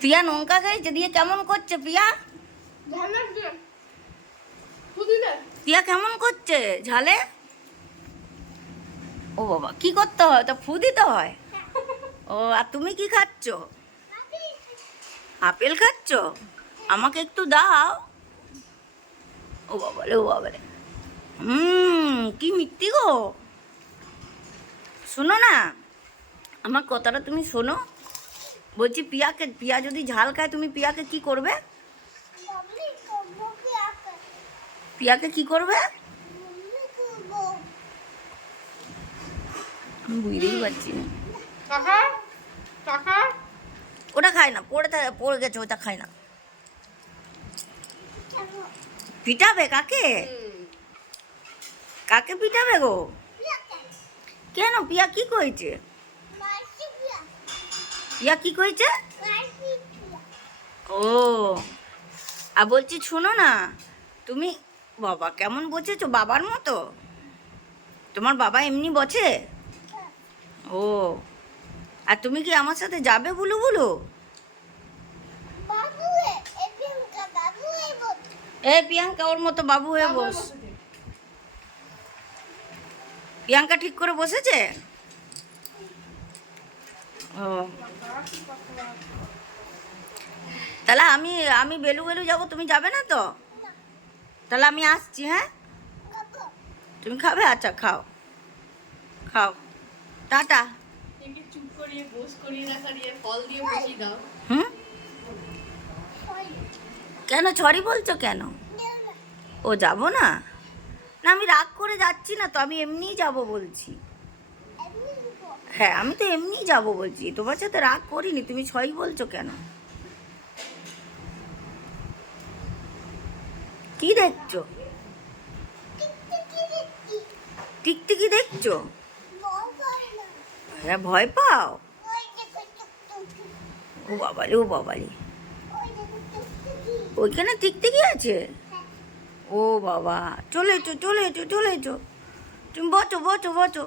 পিয়া লঙ্কা খাইছে দিয়ে কেমন করছে পিয়া? পিয়া কেমন করছে ঝালে? ও বাবা, কি করতে হয়? তা ফু দিতে হয়? ও, আর তুমি কি খাচ্ছ? আপেল খাচ্ছ? আমাকে একটু দাও। ও বাবা রে, ও বাবা রে, কি মিষ্টি গো। শোনো না, আমার কথাটা তুমি শোনো। বলছি পিয়া যদি ঝাল খায়, তুমি পিয়াকে কি করবে? পিয়াকে কি করবে? আমি বুঝতেই পারছি না। ওটা খায় না, পড়ে গেছে, ওটা খায় না। পিটাবে কাকে? কাকে পিটাবে গো? কেন, পিয়া কি কইছে? পিয়া কি কইছে? ও, আর বলছি শোনো না, তুমি বাবা কেমন বসেছো, বাবার মতো? তোমার বাবা এমনি বসে? ও, আর তুমি কি আমার সাথে যাবে বুলু বুলু? এ প্রিয়াঙ্কা, ওর মতো বাবু হয়ে বস। প্রিয়াঙ্কা ঠিক করে বসেছে? ও, তাহলে আমি বেলু বেলু যাবো, তুমি যাবে না তো? তাহলে আমি আসছি, হ্যাঁ? তুমি খাবে? আচ্ছা, খাও খাও, টাটা। হুম, কেন সরি বলছো কেন? ও, যাবো না? না, আমি রাগ করে যাচ্ছি না তো, আমি এমনিই যাব বলছি। হ্যাঁ, আমি তো এমনিই যাব বলছি, তোমার সাথে রাগ করিনি। তুমি সরি বলছো কেন? কি দেখছো? টিকটিকি দেখছো? হ্যাঁ, ভয় পাও? ও বাবারে, ও বাবারে, ওইখানে টিকটিকি আছে? ও বাবা, চলে এসো চলে এসো চলে এসো, তুমি বসো বসো বসো।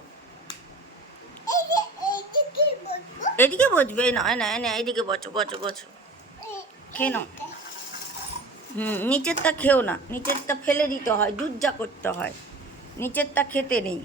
এদিকে বসবে না, না না, এদিকে বসো বসো বসো, খেয়ে নাও। নিচেরটা খেও না, নিচেরটা ফেলে দিতে হয়, দুধ যা করতে হয়, নিচেরটা খেতে নেই।